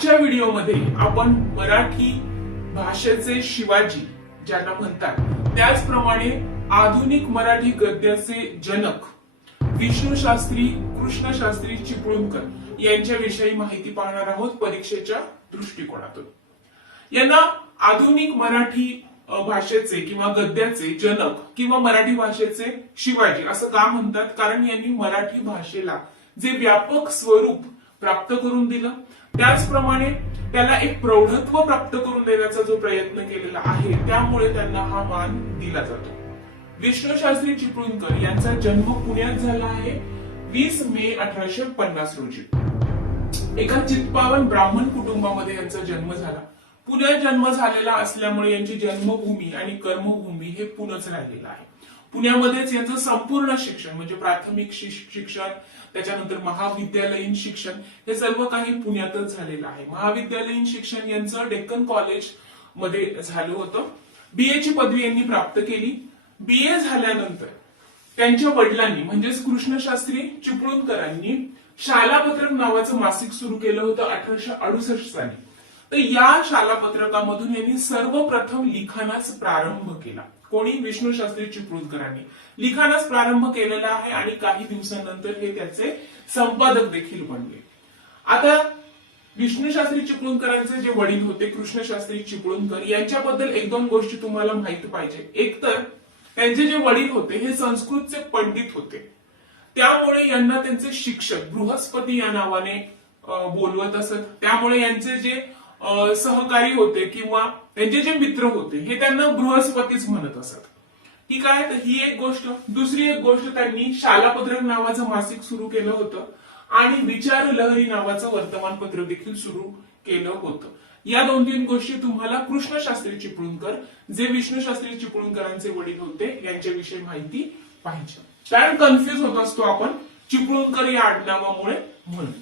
आजच्या व्हिडिओमध्ये आपण मराठी भाषेचे शिवाजी ज्यांना म्हणतात त्याचप्रमाणे आधुनिक मराठी गद्याचे जनक विष्णू शास्त्री कृष्ण शास्त्री चिपळूणकर यांच्याविषयी माहिती पाहणार आहोत परीक्षेच्या दृष्टिकोनातून. यांना आधुनिक मराठी भाषेचे किंवा गद्याचे जनक किंवा मराठी भाषेचे शिवाजी असं का म्हणतात? कारण यांनी मराठी भाषेला जे व्यापक स्वरूप प्राप्त करून दिलं त्याचप्रमाणे त्याला एक प्रौढत्व प्राप्त करून देण्याचा जो प्रयत्न केलेला आहे त्यामुळे त्यांना हा मान दिला जातो. विष्णू शास्त्री चिपळूणकर यांचा जन्म पुण्यात झाला आहे वीस मे अठराशे पन्नास रोजी. एका चित्पावन ब्राह्मण कुटुंबामध्ये यांचा जन्म झाला. पुण्यात जन्म झालेला असल्यामुळे यांची जन्मभूमी आणि कर्मभूमी हे पुणच राहिलेलं आहे. पुण्यामध्येच यांचं संपूर्ण शिक्षण म्हणजे प्राथमिक शिक्षण त्याच्यानंतर महाविद्यालयीन शिक्षण हे सर्व काही पुण्यातच झालेलं आहे. महाविद्यालयीन शिक्षण यांचं डेक्कन कॉलेजमध्ये झालं होतं. बीए ची पदवी यांनी प्राप्त केली. बीए झाल्यानंतर त्यांच्या वडिलांनी म्हणजेच कृष्णशास्त्री चिपळूणकरांनी शालापत्रक नावाचं मासिक सुरू केलं होतं अठराशे अडुसष्ट साली. तर या शालापत्रकामधून यांनी सर्वप्रथम लिखाणास प्रारंभ केला. कोणी विष्णू शास्त्री चिपळूणकरांनी लिखाणास प्रारंभ केलेला आहे आणि काही दिवसानंतर हे त्याचे संपादक देखील बनले. आता विष्णू शास्त्री चिपळूणकरांचे जे वडील होते कृष्णशास्त्री चिपळूणकर यांच्याबद्दल एक दोन गोष्टी तुम्हाला माहीत पाहिजे. एक तर त्यांचे जे वडील होते हे संस्कृतचे पंडित होते. त्यामुळे यांना त्यांचे शिक्षक बृहस्पती या नावाने बोलवत असत. त्यामुळे यांचे जे सहकारी होते किंवा त्यांचे जे मित्र होते हे त्यांना बृहस्पतीच म्हणत असत. ठीक आहे तर ही एक गोष्ट. दुसरी एक गोष्ट त्यांनी शालापत्रक नावाचं मासिक सुरू केलं होतं आणि विचार लहरी नावाचं वर्तमानपत्र देखील सुरू केलं होतं. या दोन तीन गोष्टी तुम्हाला कृष्णशास्त्री चिपळूणकर जे विष्णू शास्त्री चिपळूणकरांचे वडील होते यांच्याविषयी माहिती पाहिजे. कारण कन्फ्युज होत असतो आपण चिपळूणकर या आडनावामुळे म्हणून.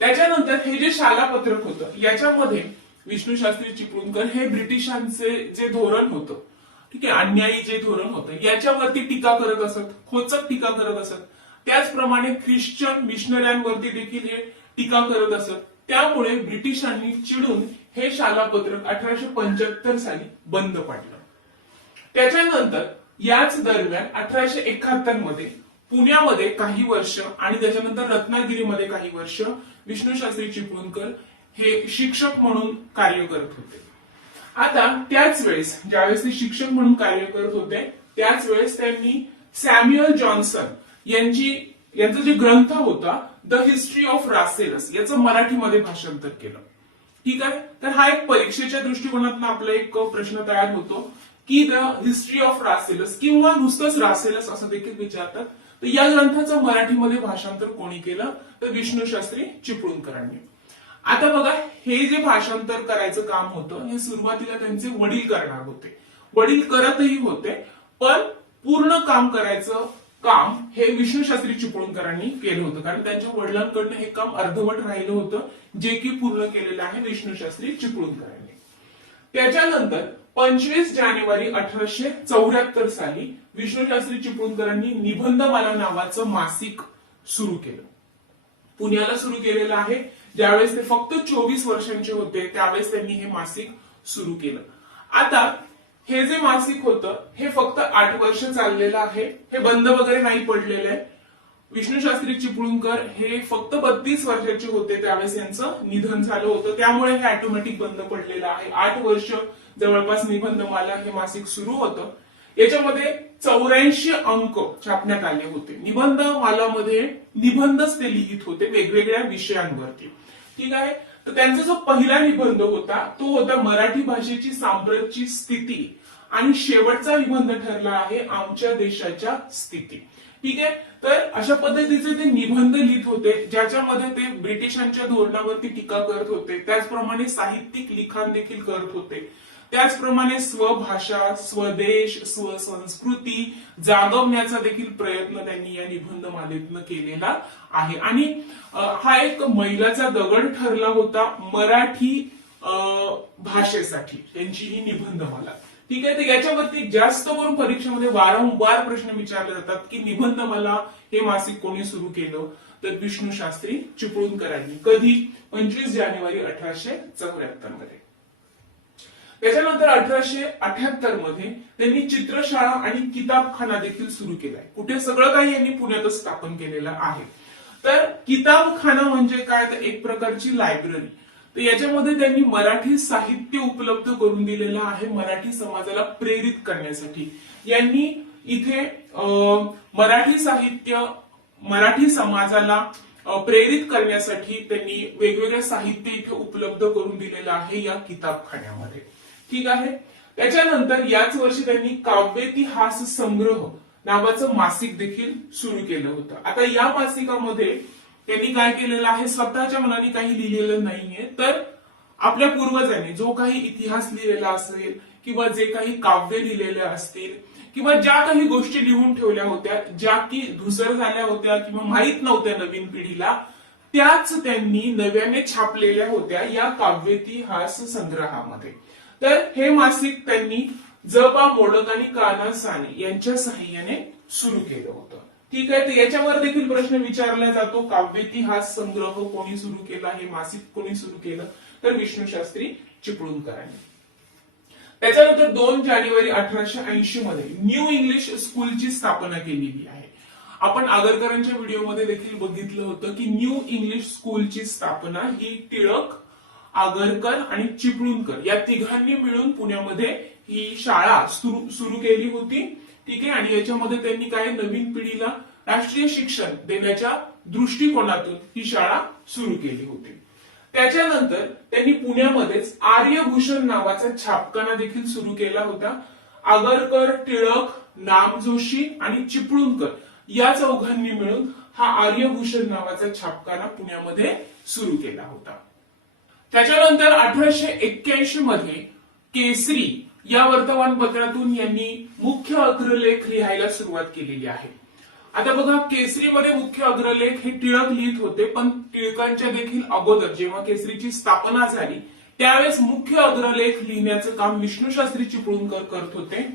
त्याच्यानंतर हे जे शालापत्रक होतं याच्यामध्ये विष्णू शास्त्री चिपळूणकर हे ब्रिटिशांचे जे धोरण होतं. ठीक आहे अन्यायी जे धोरण होतं याच्यावरती टीका करत असत खोचक टीका करत असत. त्याचप्रमाणे ख्रिश्चन मिशनऱ्यांवरती देखील हे टीका करत असत. त्यामुळे ब्रिटिशांनी चिडून हे शालापत्रक अठराशे पंच्याहत्तर साली बंद पाडलं. त्याच्यानंतर याच दरम्यान अठराशे एकाहत्तरमध्ये पुण्यामध्ये काही वर्ष आणि त्याच्यानंतर रत्नागिरीमध्ये काही वर्ष विष्णू शास्त्री चिपळूणकर हे शिक्षक म्हणून कार्य करत होते. आता त्याच वेळेस ज्यावेळेस ते शिक्षक म्हणून कार्य करत होते त्याच वेळेस त्यांनी सॅम्युअल जॉन्सन यांची यांचा जे ग्रंथ होता द हिस्ट्री ऑफ रासेलस याचं मराठीमध्ये भाषांतर केलं. ठीक आहे? तर हा एक परीक्षेच्या दृष्टिकोनातून आपला एक प्रश्न तयार होतो की द हिस्ट्री ऑफ रासेलस किंवा नुसतंच रासेलस असं देखील विचारतात तर या ग्रंथाचं मराठीमध्ये भाषांतर कोणी केलं? तर विष्णू शास्त्री चिपळूणकरांनी. आता बघा हे जे भाषांतर करायचं काम होतं हे सुरुवातीला त्यांचे वडील करणार होते. वडील करतही होते पण पूर्ण काम करायचं काम हे विश्वशास्त्री चिपळूणकरांनी केलं होतं. कारण त्यांच्या वडिलांकडनं हे काम अर्धवट राहिलं होतं जे की पूर्ण केलेलं आहे विष्णू शास्त्री चिपळूणकरांनी. त्याच्यानंतर पंचवीस जानेवारी अठराशे चौऱ्याहत्तर साली विष्णू शास्त्री चिपळूणकरांनी निबंधमाला नावाचं मासिक सुरू केलं. पुण्याला सुरू केलेलं आहे. ज्यावेळेस ते फक्त चोवीस वर्षांचे होते त्यावेळेस त्यांनी हे मासिक सुरू केलं. आता हे जे मासिक होतं हे फक्त आठ वर्ष चाललेलं आहे. हे बंद वगैरे नाही पडलेलं आहे. विष्णूशास्त्री चिपळूणकर हे फक्त बत्तीस वर्षाचे होते त्यावेळेस यांचं निधन झालं होतं. त्यामुळे हे ऑटोमॅटिक बंद पडलेलं आहे. आठ वर्ष जवळपास निबंधमाला हे मासिक सुरू होतं. याच्यामध्ये चौऱ्याऐंशी अंक छापण्यात आले होते. निबंध मालामध्ये निबंधच ते लिहित होते वेगवेगळ्या विषयांवरती. ठीक आहे? तर त्यांचा जो पहिला निबंध होता तो होता मराठी भाषेची सांप्रतची स्थिती. आणि शेवटचा निबंध ठरला आहे आमच्या देशाच्या स्थिती. ठीक आहे? तर अशा पद्धतीचे ते निबंध लिहित होते ज्याच्यामध्ये ते ब्रिटिशांच्या धोरणावरती टीका करत होते. त्याचप्रमाणे साहित्यिक लिखाण देखील करत होते. त्याचप्रमाणे स्वभाषा स्वदेश स्वसंस्कृती जागवण्याचा देखील प्रयत्न त्यांनी या निबंध मालेतनं केलेला आहे. आणि हा एक मैलाचा दगड ठरला होता मराठी अं, भाषेसाठी. त्यांची ही निबंधमाला ठीक आहे तर याच्यावरती जास्त करून परीक्षेमध्ये वारंवार प्रश्न विचारले जातात की निबंधमाला हे मासिक कोणी सुरू केलं? तर विष्णू शास्त्री चिपळूणकरांनी. कधी? पंचवीस जानेवारी अठराशे चौऱ्याहत्तरमध्ये त्याच्यानंतर अठराशे अठ्याहत्तरमध्ये त्यांनी चित्रशाळा आणि किताबखाना देखील सुरू केलाय. कुठे सगळं काही यांनी पुण्यातच स्थापन केलेलं आहे. तर किताबखाना म्हणजे काय? तर एक प्रकारची लायब्ररी तर याच्यामध्ये त्यांनी मराठी साहित्य उपलब्ध करून दिलेलं आहे मराठी समाजाला प्रेरित करण्यासाठी. यांनी इथे अं, मराठी साहित्य मराठी समाजाला प्रेरित करण्यासाठी त्यांनी वेगवेगळे साहित्य इथे उपलब्ध करून दिलेलं आहे या किताबखान्यामध्ये. ठीक आहे? त्याच्यानंतर याच वर्षी त्यांनी काव्यतिहास संग्रह नावाचं मासिक देखील सुरू केलं होतं. आता या मासिकामध्ये त्यांनी काय केलेलं आहे? स्वतःच्या मनाने काही लिहिलेलं नाहीये. तर आपल्या पूर्वजांनी जो काही इतिहास लिहिलेला असेल किंवा जे काही काव्य लिहिलेले असतील किंवा ज्या काही गोष्टी लिहून ठेवल्या होत्या ज्या की धुसर झाल्या होत्या किंवा माहीत नव्हत्या नवीन पिढीला त्याच त्यांनी नव्याने छापलेल्या होत्या या काव्यतिहास संग्रहामध्ये. तर हे मासिक त्यांनी जबा मोडक आणि काना साने यांच्या सहाय्याने सुरू केलं होतं. ठीक आहे तर याच्यावर देखील प्रश्न विचारला जातो काव्येतिहास संग्रह कोणी सुरू केला हे मासिक कोणी सुरू केलं? तर विष्णू शास्त्री चिपळूणकरांनी. त्याच्यानंतर दोन जानेवारी अठराशे ऐंशी मध्ये न्यू इंग्लिश स्कूलची स्थापना केलेली आहे. आपण आगरकरांच्या व्हिडिओमध्ये देखील बघितलं होतं की न्यू इंग्लिश स्कूलची स्थापना ही टिळक आगरकर आणि चिपळूणकर या तिघांनी मिळून पुण्यामध्ये ही शाळा सुरू केली होती. ठीक आहे? आणि याच्यामध्ये त्यांनी काय नवीन पिढीला राष्ट्रीय शिक्षण देण्याच्या दृष्टिकोनातून ही शाळा सुरू केली होती. त्याच्यानंतर त्यांनी पुण्यामध्येच आर्यभूषण नावाचा छापखाना देखील सुरू केला होता. आगरकर टिळक नाम जोशी आणि चिपळूणकर या चौघांनी मिळून हा आर्यभूषण नावाचा छापखाना पुण्यामध्ये सुरू केला होता. त्याच्यानंतर अठराशे एक्क्याऐंशी मध्ये केसरी या वर्तमानपत्रातून यांनी मुख्य अग्रलेख लिहायला सुरुवात केलेली आहे. आता बघा केसरीमध्ये मुख्य अग्रलेख हे टिळक लिहित होते पण टिळकांच्या देखील अगोदर जेव्हा केसरीची स्थापना झाली त्यावेळेस मुख्य अग्रलेख लिहिण्याचं काम विष्णू शास्त्री चिपळूणकर करत होते.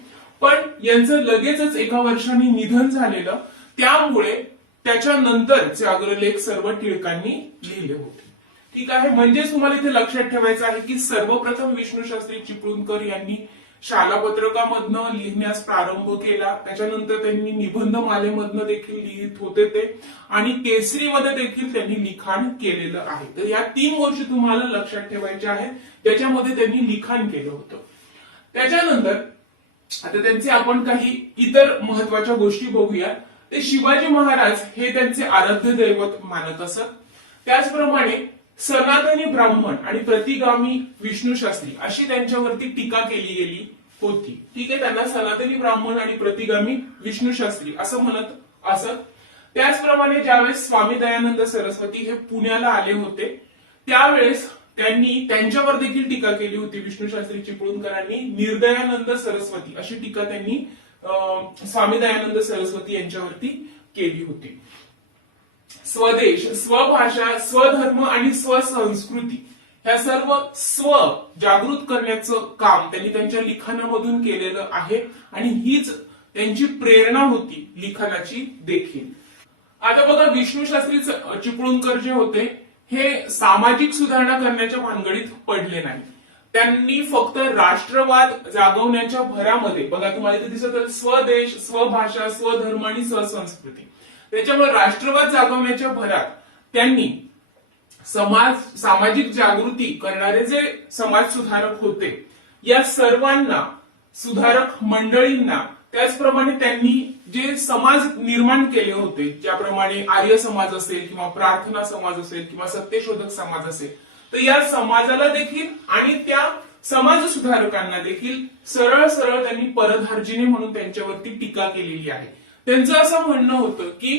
पण यांचं लगेचच एका वर्षाने निधन झालेलं त्यामुळे त्याच्यानंतरचे अग्रलेख सर्व टिळकांनी लिहिले होते. ठीक आहे म्हणजेच तुम्हाला इथे लक्षात ठेवायचं आहे की सर्वप्रथम विष्णू शास्त्री चिपळूणकर यांनी शालापत्रकामधनं लिहिण्यास प्रारंभ केला. त्याच्यानंतर त्यांनी निबंध मालेमधनं देखील लिहित होते ते. आणि केसरीमध्ये देखील त्यांनी लिखाण केलेलं आहे. तर या तीन गोष्टी तुम्हाला लक्षात ठेवायच्या आहेत. त्याच्यामध्ये त्यांनी लिखाण केलं होतं. त्याच्यानंतर आता त्यांचे आपण काही इतर महत्त्वाच्या गोष्टी बघूया. ते शिवाजी महाराज हे त्यांचे आराध्य दैवत मानत असत. त्याचप्रमाणे सनातनी ब्राह्मण आणि प्रतिगामी विष्णू शास्त्री अशी त्यांच्यावरती टीका केली गेली होती. ठीक आहे त्यांना सनातनी ब्राह्मण आणि प्रतिगामी विष्णू शास्त्री असं म्हणत असत. त्याचप्रमाणे ज्यावेळेस स्वामी दयानंद सरस्वती हे पुण्याला आले होते त्यावेळेस त्यांनी त्यांच्यावर देखील टीका केली होती विष्णू शास्त्री चिपळूणकरांनी निर्दयानंद सरस्वती अशी टीका त्यांनी स्वामी दयानंद सरस्वती यांच्यावरती केली होती. स्वदेश स्वभाषा स्वधर्म आणि स्वसंस्कृती. ह्या सर्व स्व जागृत करण्याचं काम त्यांनी त्यांच्या लिखाणामधून केलेलं आहे आणि हीच त्यांची प्रेरणा होती लिखाणाची देखील. आता बघा विष्णू शास्त्री चिपळूणकर जे होते हे सामाजिक सुधारणा करण्याच्या भानगडीत पडले नाही त्यांनी फक्त राष्ट्रवाद जागवण्याच्या भरामध्ये बघा तुम्हाला इथे दिसत स्वदेश स्वभाषा स्वधर्म आणि स्वसंस्कृती. त्याच्यामुळे राष्ट्रवाद जागवण्याच्या भरात त्यांनी समाज सामाजिक जागृती करणारे जे समाज सुधारक होते या सर्वांना सुधारक मंडळींना त्याचप्रमाणे त्यांनी जे समाज निर्माण केले होते ज्याप्रमाणे आर्य समाज असेल किंवा प्रार्थना समाज असेल किंवा सत्यशोधक समाज असेल तर या समाजाला देखील आणि त्या समाज सुधारकांना देखील सरळ सरळ त्यांनी परधार्जिने म्हणून त्यांच्यावरती टीका केलेली आहे. त्यांचं असं म्हणणं होतं की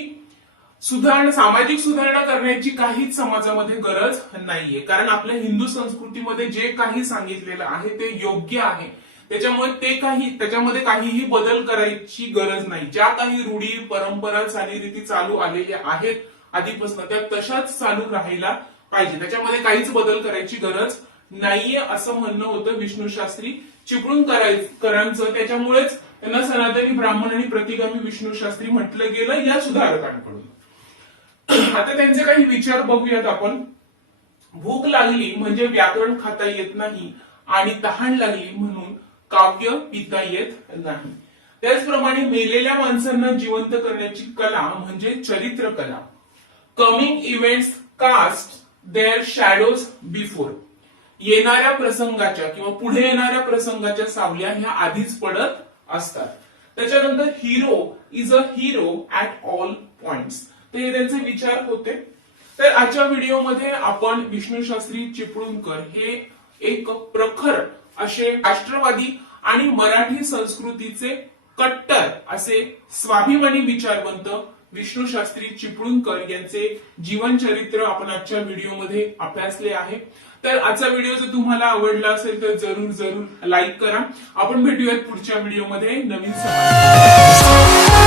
सुधारणा सामाजिक सुधारणा करण्याची काहीच समाजामध्ये गरज नाहीये. कारण आपल्या हिंदू संस्कृतीमध्ये जे काही सांगितलेलं आहे ते योग्य आहे. त्याच्यामुळे ते काही त्याच्यामध्ये काहीही बदल करायची गरज नाही. ज्या काही रूढी परंपरा चालीरीती चालू आलेल्या आहेत आधीपासून त्या तशाच चालू राहायला पाहिजे. त्याच्यामध्ये काहीच बदल करायची गरज नाहीये असं म्हणणं होतं विष्णू शास्त्री चिपळूण करायचं त्याच्यामुळेच त्यांना सनातनी ब्राह्मण आणि प्रतिगामी विष्णू शास्त्री म्हटलं गेलं या सुधारकांकडून. आता त्यांचे काही विचार बघूयात आपण. भूक लागली म्हणजे व्याकरण खाता येत नाही आणि तहान लागली म्हणून काव्य पिता येत नाही. त्याचप्रमाणे मेलेल्या माणसांना जिवंत करण्याची कला म्हणजे चरित्र कला. Coming events cast their shadows before येणाऱ्या प्रसंगाच्या किंवा पुढे येणाऱ्या प्रसंगाच्या सावल्या ह्या आधीच पडत असतात. त्याच्यानंतर hero is a hero at all points तर हे त्यांचे विचार होते. तर आजच्या व्हिडिओमध्ये आपण विष्णू शास्त्री चिपळूणकर हे एक प्रखर असे राष्ट्रवादी आणि मराठी संस्कृतीचे कट्टर असे स्वाभिमानी विचारवंत विष्णू शास्त्री चिपळूणकर यांचे जीवनचरित्र आपण आजच्या व्हिडिओमध्ये अभ्यासले आहे. तर आजचा व्हिडिओ जर तुम्हाला आवडला असेल तर जरूर जरूर लाईक करा. आपण भेटूयात पुढच्या व्हिडिओमध्ये नवीन समाज